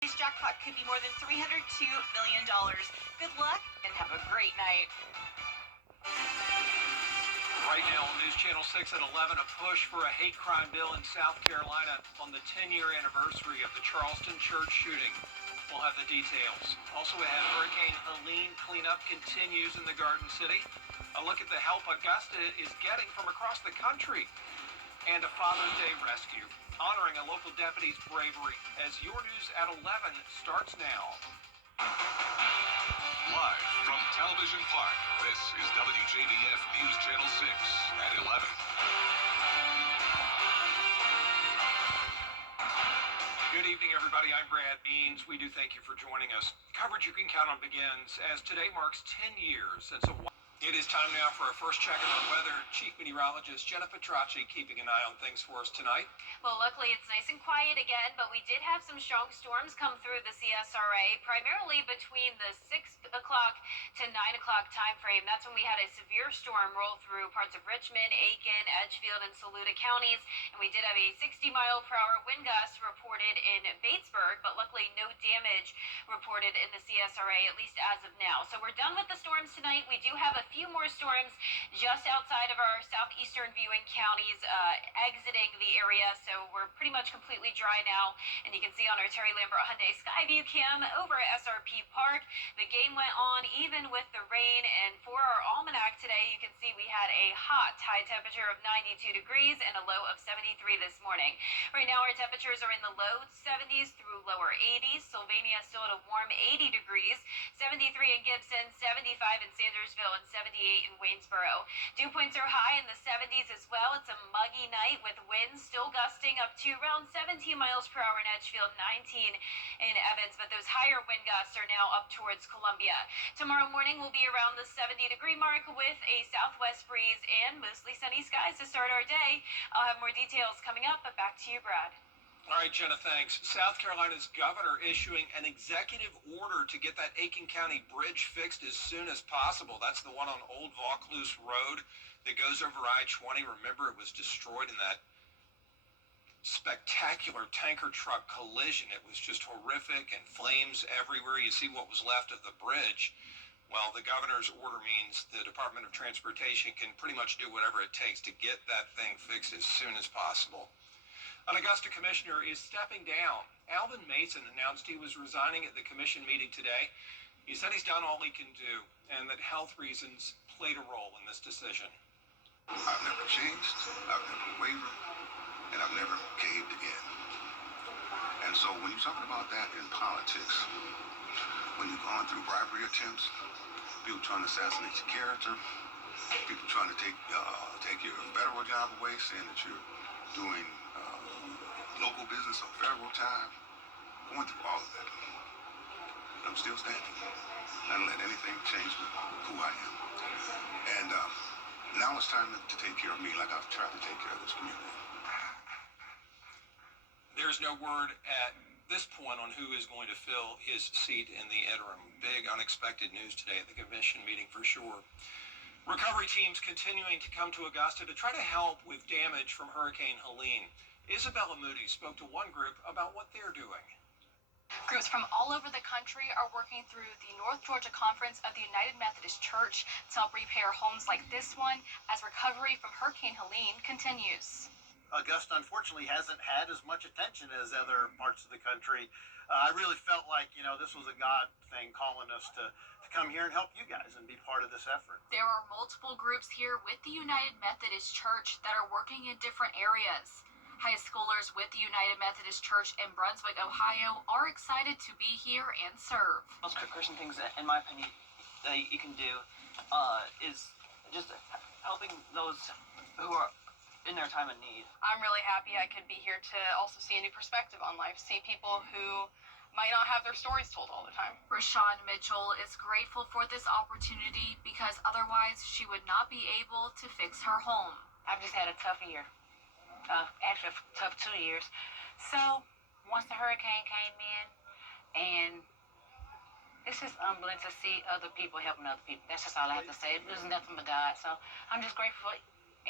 Today's jackpot could be more than $302 million. Good luck and have a great night. Right now on News Channel 6 at 11, a push for a hate crime bill in South Carolina on the 10-year anniversary of the Charleston church shooting. We'll have the details. Also ahead, Hurricane Helene cleanup continues in the Garden City. A look at the help Augusta is getting from across the country. And a Father's Day rescue, honoring a local deputy's bravery as Your News at 11 starts now. Live from Television Park, this is WJBF News Channel 6 at 11. Good evening, everybody. I'm Brad Beans. We do thank you for joining us. Coverage you can count on begins as today marks 10 years since a... It is time now for our first check of our weather. Chief Meteorologist Jenna Petracci keeping an eye on things for us tonight. Well, luckily it's nice and quiet again, but we did have some strong storms come through the CSRA, primarily between the 6 o'clock to 9 o'clock time frame. That's when we had a severe storm roll through parts of Richmond, Aiken, Edgefield, and Saluda counties, and we did have a 60-mile-per-hour wind gust reported in Batesburg, but luckily no damage reported in the CSRA, at least as of now. So we're done with the storms tonight. We do have a few more storms just outside of our southeastern viewing counties exiting the area, so we're pretty much completely dry now. And you can see on our Terry Lambert Hyundai Skyview cam over at SRP Park, the game went on even with the rain. And for our almanac today, you can see we had a hot high temperature of 92 degrees and a low of 73 this morning. Right now our temperatures are in the low 70s through lower 80s. Sylvania still at a warm 80 degrees, 73 in Gibson, 75 in Sandersville, and 78 in Waynesboro. Dew points are high in the 70s as well. It's a muggy night with winds still gusting up to around 17 miles per hour in Edgefield, 19 in Evans, but those higher wind gusts are now up towards Columbia. Tomorrow morning will be around the 70-degree mark with a southwest breeze and mostly sunny skies to start our day. I'll have more details coming up, but back to you, Brad. All right, Jenna, thanks. South Carolina's governor issuing an executive order to get that Aiken County bridge fixed as soon as possible. That's the one on Old Vaucluse Road that goes over I-20. Remember, it was destroyed in that spectacular tanker truck collision. It was just horrific and flames everywhere. You see what was left of the bridge. Well, the governor's order means the Department of Transportation can pretty much do whatever it takes to get that thing fixed as soon as possible. An Augusta commissioner is stepping down. Alvin Mason announced he was resigning at the commission meeting today. He said he's done all he can do and that health reasons played a role in this decision. I've never changed, I've never wavered, and I've never caved again. And so when you're talking about that in politics, when you've gone through bribery attempts, people trying to assassinate your character, people trying to take your federal job away, saying that you're doing local business on federal time, going through all of that. I'm still standing. I don't let anything change who I am. And now it's time to take care of me like I've tried to take care of this community. There's no word at this point on who is going to fill his seat in the interim. Big unexpected news today at the commission meeting for sure. Recovery teams continuing to come to Augusta to try to help with damage from Hurricane Helene. Isabella Moody spoke to one group about what they're doing. Groups from all over the country are working through the North Georgia Conference of the United Methodist Church to help repair homes like this one as recovery from Hurricane Helene continues. Augusta, unfortunately, hasn't had as much attention as other parts of the country. I really felt like, this was a God thing calling us to come here and help you guys and be part of this effort. There are multiple groups here with the United Methodist Church that are working in different areas. High schoolers with the United Methodist Church in Brunswick, Ohio, are excited to be here and serve. Most Christian things, in my opinion, that you can do is just helping those who are in their time of need. I'm really happy I could be here to also see a new perspective on life, see people who might not have their stories told all the time. Rashawn Mitchell is grateful for this opportunity because otherwise she would not be able to fix her home. I've just had a tough year. Actually, a tough 2 years. So, once the hurricane came in, and it's just humbling to see other people helping other people. That's just all I have to say. It was nothing but God. So, I'm just grateful for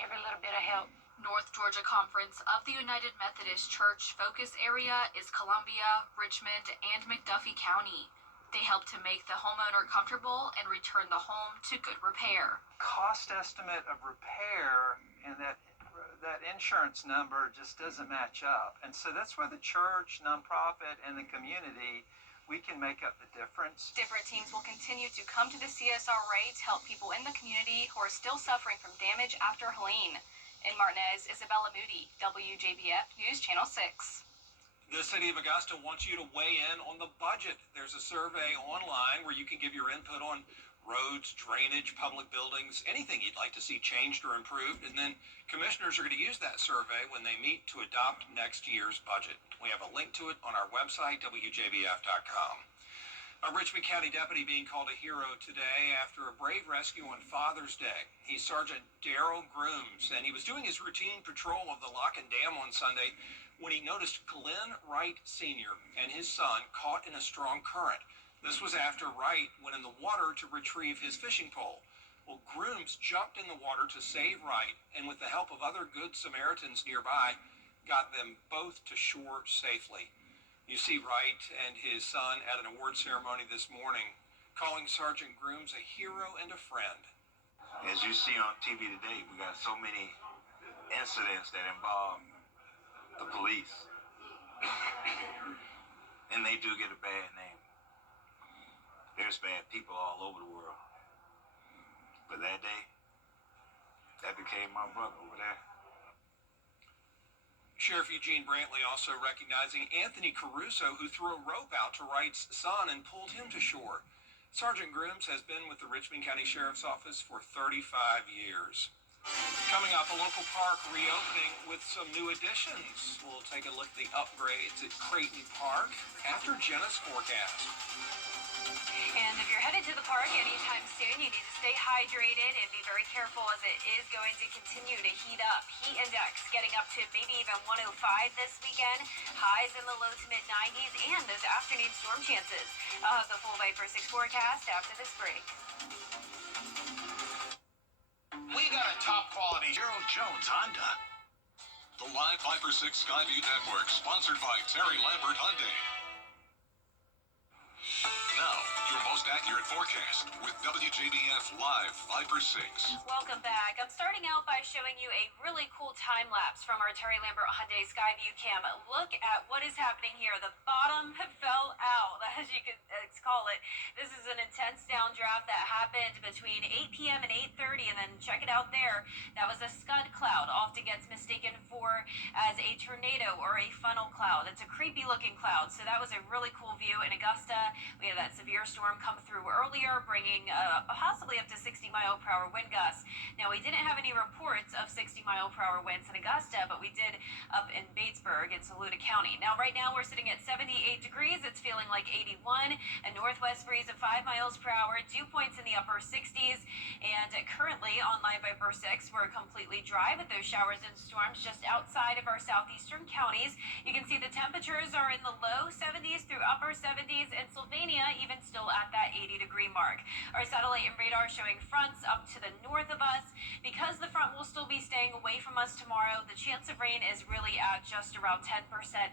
every little bit of help. North Georgia Conference of the United Methodist Church focus area is Columbia, Richmond, and McDuffie County. They help to make the homeowner comfortable and return the home to good repair. Cost estimate of repair and that insurance number just doesn't match up. And so that's where the church, nonprofit, and the community, we can make up the difference. Different teams will continue to come to the CSRA to help people in the community who are still suffering from damage after Helene. In Martinez, Isabella Moody, WJBF News Channel 6. The city of Augusta wants you to weigh in on the budget. There's a survey online where you can give your input on roads, drainage, public buildings, anything you'd like to see changed or improved. And then commissioners are going to use that survey when they meet to adopt next year's budget. We have a link to it on our website, WJBF.com. A Richmond County deputy being called a hero today after a brave rescue on Father's Day. He's Sergeant Daryl Grooms, and he was doing his routine patrol of the lock and dam on Sunday when he noticed Glenn Wright Sr. and his son caught in a strong current. This was after Wright went in the water to retrieve his fishing pole. Well, Grooms jumped in the water to save Wright, and with the help of other good Samaritans nearby, got them both to shore safely. You see Wright and his son at an award ceremony this morning, calling Sergeant Grooms a hero and a friend. As you see on TV today, we got so many incidents that involve the police. And they do get a bad name. There's bad people all over the world. But that day, that became my brother over there. Sheriff Eugene Brantley also recognizing Anthony Caruso, who threw a rope out to Wright's son and pulled him to shore. Sergeant Grooms has been with the Richmond County Sheriff's Office for 35 years. Coming up, a local park reopening with some new additions. We'll take a look at the upgrades at Creighton Park after Jenna's forecast. And if you're headed to the park anytime soon, you need to stay hydrated and be very careful as it is going to continue to heat up. Heat index getting up to maybe even 105 this weekend. Highs in the low to mid 90s and those afternoon storm chances. I'll have the full Viper 6 forecast after this break. We got a top quality Gerald Jones Honda. The live Viper 6 Skyview Network, sponsored by Terry Lambert Hyundai. Now, your most accurate forecast with WJBF Live Viper 6. Welcome back. I'm starting out by showing you a really cool time lapse from our Terry Lambert Hyundai Skyview cam. Look at what is happening here. The bottom fell out, as you could call it. This is an intense downdraft that happened between 8 p.m. and 8:30, and then check it out there. That was a scud cloud. Often gets mistaken for as a tornado or a funnel cloud. It's a creepy looking cloud. So that was a really cool view in Augusta. We had that severe storm come through earlier, bringing possibly up to 60-mile-per-hour wind gusts. Now, we didn't have any reports of 60-mile-per-hour winds in Augusta, but we did up in Batesburg and Saluda County. Now, right now, we're sitting at 78 degrees. It's feeling like 81. A northwest breeze of 5 miles per hour. Dew points in the upper 60s. And currently, on Live Viper 6, we're completely dry with those showers and storms just outside of our southeastern counties. You can see the temperatures are in the low 70s through upper 70s, and Sylvania even still at that 80-degree mark. Our satellite and radar showing fronts up to the north of us. Because the front will still be staying away from us tomorrow, the chance of rain is really at just around 10%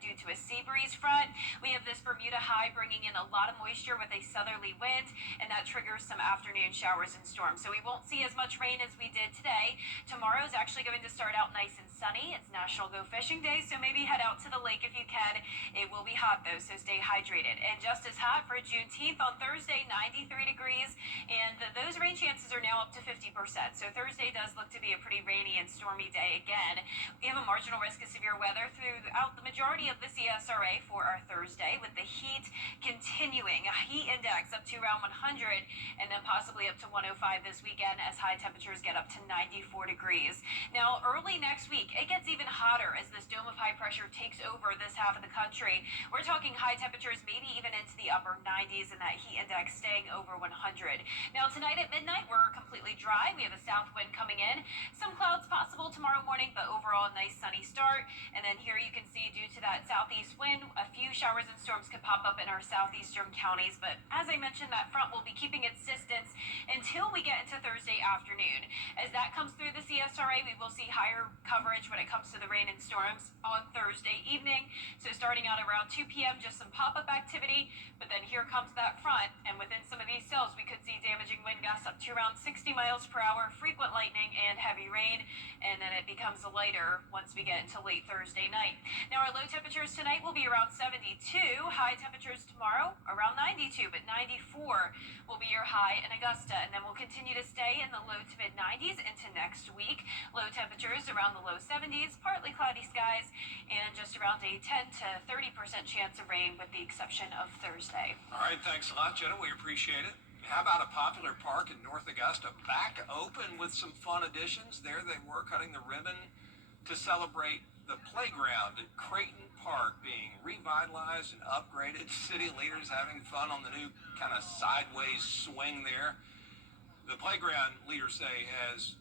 due to a sea breeze front. We have this Bermuda high bringing in a lot of moisture with a southerly wind, and that triggers some afternoon showers and storms. So we won't see as much rain as we did today. Tomorrow is actually going to start out nice and sunny. It's National Go Fishing Day, so maybe head out to the lake if you can. It will be hot though, so stay hydrated. And just as hot for Juneteenth on Thursday, 93 degrees, and those rain chances are now up to 50%. So Thursday does look to be a pretty rainy and stormy day again. We have a marginal risk of severe weather throughout the majority of the CSRA for our Thursday, with the heat continuing. A heat index up to around 100, and then possibly up to 105 this weekend as high temperatures get up to 94 degrees. Now, early next week, it gets even hotter as this dome of high pressure takes over this half of the country. We're talking high temperatures, maybe even into the upper 90s, and that heat index staying over 100. Now, tonight at midnight, we're completely dry. We have a south wind coming in. Some clouds possible tomorrow morning, but overall, a nice sunny start. And then here you can see, due to that southeast wind, a few showers and storms could pop up in our southeastern counties. But as I mentioned, that front front will be keeping its distance until we get into Thursday afternoon. As that comes through the CSRA, we will see higher coverage when it comes to the rain and storms on Thursday evening. So starting out around 2 p.m., just some pop-up activity, but then here comes that front, and within some of these cells, we could see damaging wind gusts up to around 60 miles per hour, frequent lightning, and heavy rain, and then it becomes lighter once we get into late Thursday night. Now, our low temperatures tonight will be around 72, high temperatures tomorrow around 92, but 94 will be your high in Augusta, and then we'll continue to stay in the low to mid 90s into next week. Low temperatures around the low 70s, partly cloudy skies, and just around a 10 to 30% chance of rain with the exception of Thursday. All right, thanks a lot, Jenna. We appreciate it. How about a popular park in North Augusta back open with some fun additions? There they were, cutting the ribbon to celebrate the playground at Creighton Park being revitalized and upgraded. City leaders having fun on the new kind of sideways swing there. The playground, leaders say, has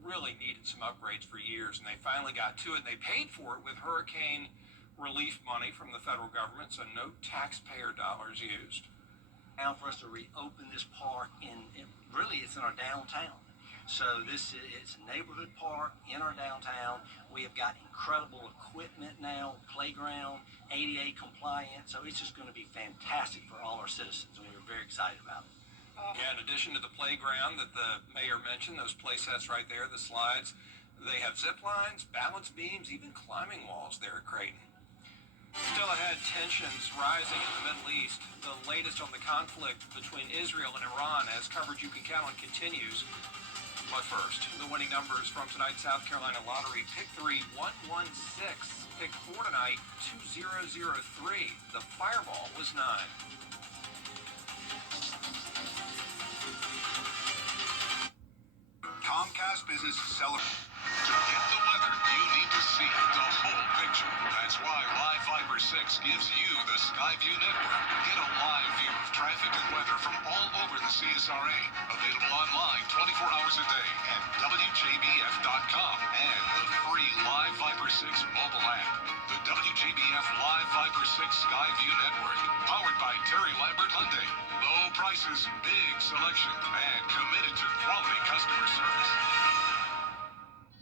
really needed some upgrades for years, and they finally got to it. They paid for it with hurricane relief money from the federal government, so no taxpayer dollars used. Now for us to reopen this park really it's in our downtown. So it's a neighborhood park in our downtown. We have got incredible equipment now, playground, ADA compliant. So it's just going to be fantastic for all our citizens, and we're very excited about it. Yeah, in addition to the playground that the mayor mentioned, those play sets right there, the slides, they have zip lines, balance beams, even climbing walls there at Creighton. Still ahead, tensions rising in the Middle East. The latest on the conflict between Israel and Iran, as coverage you can count on continues. But first, the winning numbers from tonight's South Carolina lottery. Pick 3, 116. Pick 4 tonight, 2003. The fireball was 9. Comcast Business Celebration. To get the weather, you need to see the whole picture. That's why Live Fiber 6 gives you the Skyview network. Get a live view of traffic and weather from all over the CSRA. Available online 24 hours a day at WJBF.com and the free Live Fiber 6 mobile app. The WJBF Live Fiber 6 Skyview network. Powered by Terry Lambert Hyundai. Low prices, big selection, and committed to quality customer service.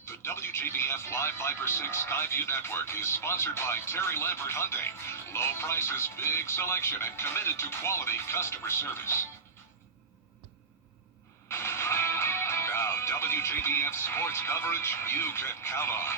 The WJBF Live Fiber 6 Skyview Network is sponsored by Terry Lambert Hyundai. Low prices, big selection, and committed to quality customer service. Now, WJBF sports coverage you can count on.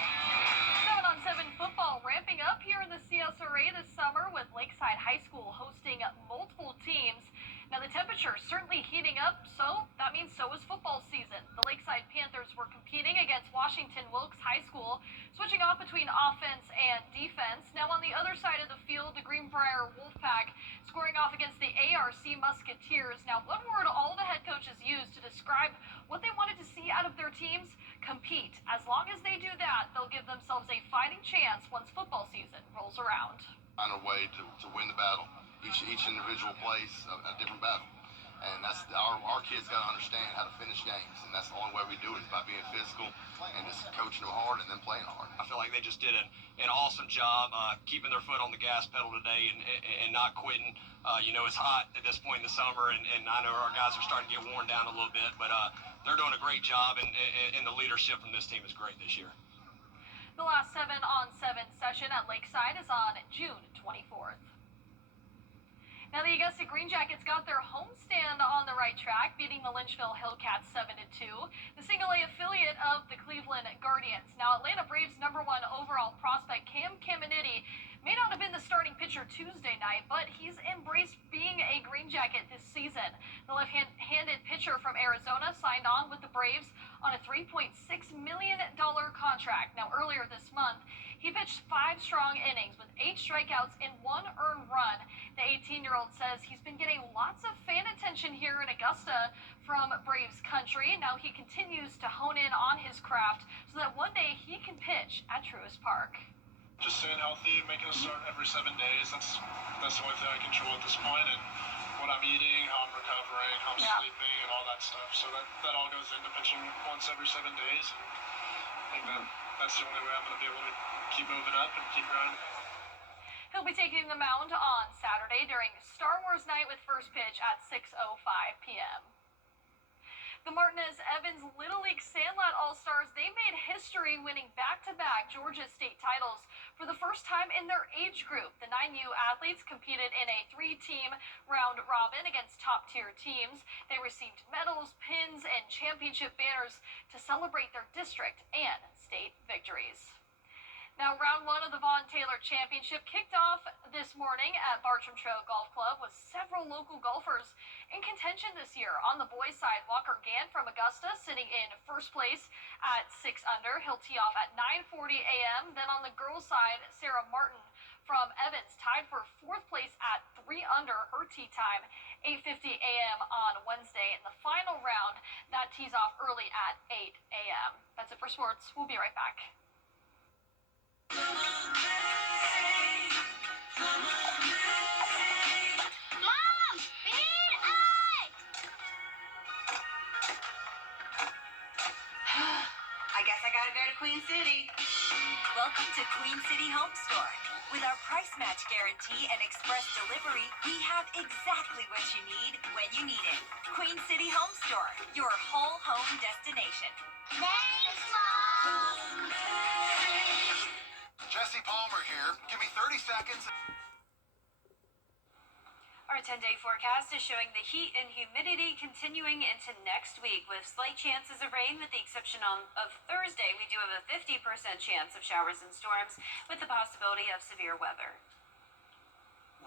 7-on-7 football ramping up here in the CSRA this summer with Lakeside High School hosting multiple teams. Now, the temperature is certainly heating up, so that means so is football season. The Lakeside Panthers were competing against Washington Wilkes High School, switching off between offense and defense. Now, on the other side of the field, the Greenbrier Wolfpack scoring off against the ARC Musketeers. Now, one word all the head coaches used to describe what they wanted to see out of their teams: compete. As long as they do that, they'll give themselves a fighting chance once football season rolls around. Find a way to win the battle. Each individual plays a different battle. And that's our kids got to understand how to finish games. And that's the only way we do it, is by being physical and just coaching them hard and then playing hard. I feel like they just did an awesome job keeping their foot on the gas pedal today and not quitting. It's hot at this point in the summer, and I know our guys are starting to get worn down a little bit, but they're doing a great job, and the leadership from this team is great this year. The last 7-on-7 session at Lakeside is on June 24th. Now, the Augusta Green Jackets got their homestand on the right track, beating the Lynchville Hillcats 7-2, the single-A affiliate of the Cleveland Guardians. Now, Atlanta Braves #1 overall prospect Cam Caminiti may not have been the starting pitcher Tuesday night, but he's embraced being a Green Jacket this season. The left-handed pitcher from Arizona signed on with the Braves on a $3.6 million contract. Now, earlier this month, he pitched 5 strong innings with 8 strikeouts and 1 earned run. The 18-year-old says he's been getting lots of fan attention here in Augusta from Braves country. Now he continues to hone in on his craft so that one day he can pitch at Truist Park. Just staying healthy, making a start every 7 days. That's the only thing I control at this point. And what I'm eating, how I'm recovering, how I'm sleeping, and all that stuff. So that all goes into pitching once every 7 days. And I think that's the only way I'm going to be able to keep moving up and keep growing. He'll be taking the mound on Saturday during Star Wars night with first pitch at 6:05 p.m. The Martinez-Evans Little League Sandlot All-Stars, they made history winning back-to-back Georgia state titles for the first time in their age group. The 9U athletes competed in a 3-team round robin against top-tier teams. They received medals, pins, and championship banners to celebrate their district and state victories. Now, round one of the Vaughn Taylor Championship kicked off this morning at Bartram Trail Golf Club with several local golfers in contention this year. On the boys' side, Walker Gann from Augusta sitting in first place at 6 under. He'll tee off at 9:40 a.m. Then on the girls' side, Sarah Martin from Evans tied for fourth place at 3 under. Her tee time, 8:50 a.m. on Wednesday. And the final round, that tees off early at 8 a.m. That's it for sports. We'll be right back. Mom, we need eggs! I guess I gotta go to Queen City. Welcome to Queen City Home Store. With our price match guarantee and express delivery, we have exactly what you need when you need it. Queen City Home Store, your whole home destination. Thanks, Mom! Jesse Palmer here. Give me 30 seconds. Our 10-day forecast is showing the heat and humidity continuing into next week with slight chances of rain with the exception of Thursday. We do have a 50% chance of showers and storms with the possibility of severe weather.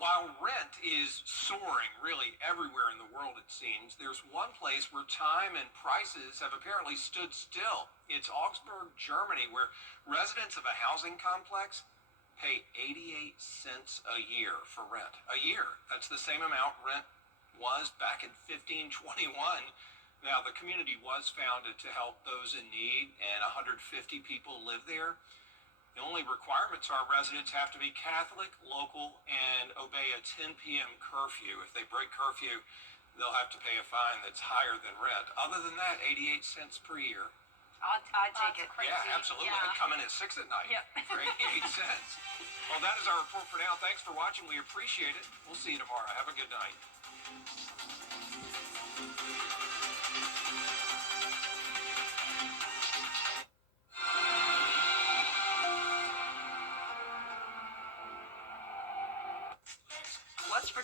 While rent is soaring really everywhere in the world, it seems, there's one place where time and prices have apparently stood still. It's Augsburg, Germany, where residents of a housing complex pay 88 cents a year for rent. A year. That's the same amount rent was back in 1521. Now, the community was founded to help those in need, and 150 people live there. The only requirements are residents have to be Catholic, local, and obey a 10 p.m. curfew. If they break curfew, they'll have to pay a fine that's higher than rent. Other than that, 88 cents per year. I'd take it. Crazy. Yeah, absolutely. Yeah. I'd come in at 6 at night for 88 cents. Well, that is our report for now. Thanks for watching. We appreciate it. We'll see you tomorrow. Have a good night.